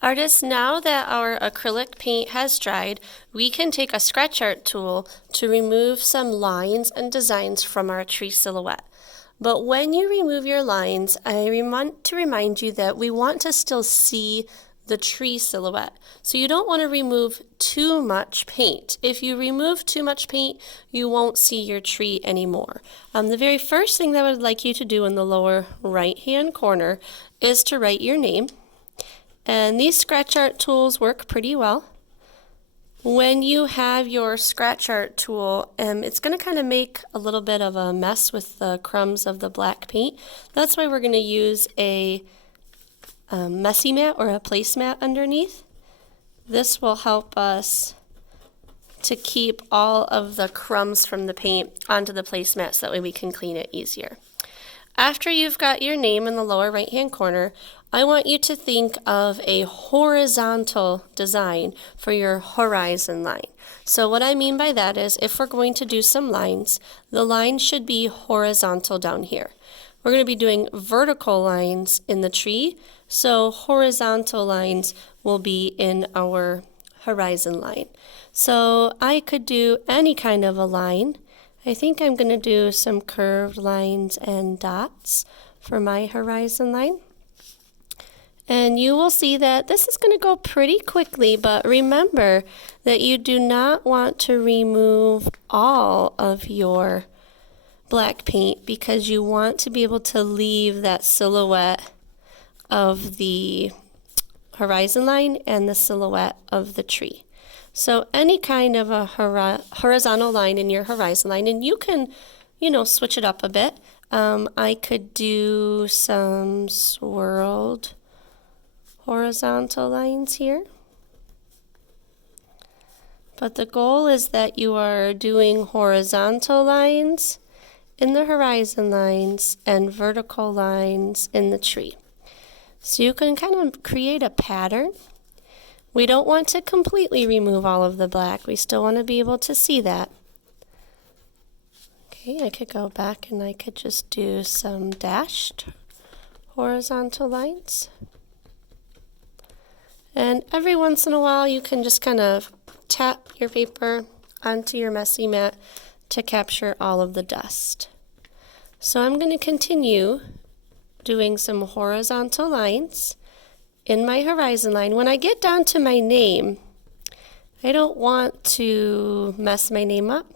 Artists, now that our acrylic paint has dried, we can take a scratch art tool to remove some lines and designs from our tree silhouette. But when you remove your lines, I want to remind you that we want to still see the tree silhouette. So you don't want to remove too much paint. If you remove too much paint, you won't see your tree anymore. The very first thing that I would like you to do in the lower right-hand corner is to write your name. And these scratch art tools work pretty well. When you have your scratch art tool, it's going to kind of make a little bit of a mess with the crumbs of the black paint. That's why we're going to use a messy mat or a placemat underneath. This will help us to keep all of the crumbs from the paint onto the placemat so that way we can clean it easier. After you've got your name in the lower right-hand corner, I want you to think of a horizontal design for your horizon line. So what I mean by that is if we're going to do some lines, the line should be horizontal down here. We're going to be doing vertical lines in the tree, so horizontal lines will be in our horizon line. So I could do any kind of a line. I think I'm going to do some curved lines and dots for my horizon line. And you will see that this is going to go pretty quickly, but remember that you do not want to remove all of your black paint because you want to be able to leave that silhouette of the horizon line and the silhouette of the tree. So any kind of a horizontal line in your horizon line, and you can, switch it up a bit. I could do some swirled horizontal lines here. But the goal is that you are doing horizontal lines in the horizon lines and vertical lines in the tree. So you can kind of create a pattern. We don't want to completely remove all of the black. We still want to be able to see that. Okay, I could go back and I could just do some dashed horizontal lines. And every once in a while you can just kind of tap your paper onto your messy mat to capture all of the dust. So I'm going to continue doing some horizontal lines in my horizon line. When I get down to my name, I don't want to mess my name up.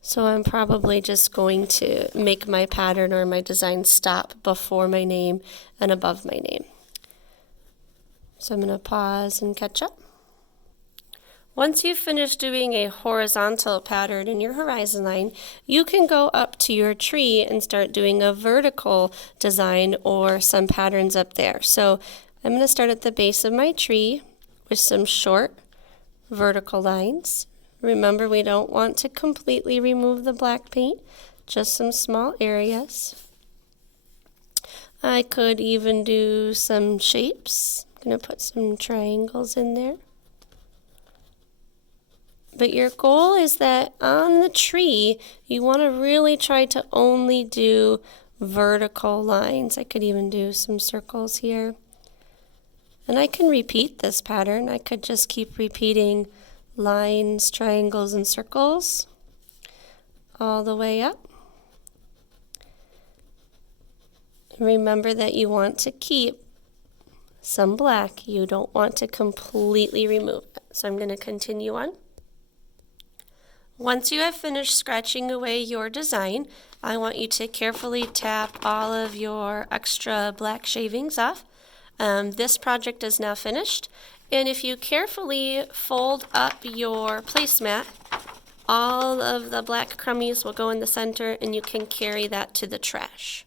So I'm probably just going to make my pattern or my design stop before my name and above my name. So I'm going to pause and catch up. Once you've finished doing a horizontal pattern in your horizon line, you can go up to your tree and start doing a vertical design or some patterns up there. So I'm going to start at the base of my tree with some short vertical lines. Remember, we don't want to completely remove the black paint, just some small areas. I could even do some shapes. I'm going to put some triangles in there. But your goal is that on the tree, you want to really try to only do vertical lines. I could even do some circles here. And I can repeat this pattern. I could just keep repeating lines, triangles, and circles all the way up. Remember that you want to keep some black. You don't want to completely remove it. So I'm going to continue on. Once you have finished scratching away your design, I want you to carefully tap all of your extra black shavings off. This project is now finished, and if you carefully fold up your placemat, all of the black crummies will go in the center and you can carry that to the trash.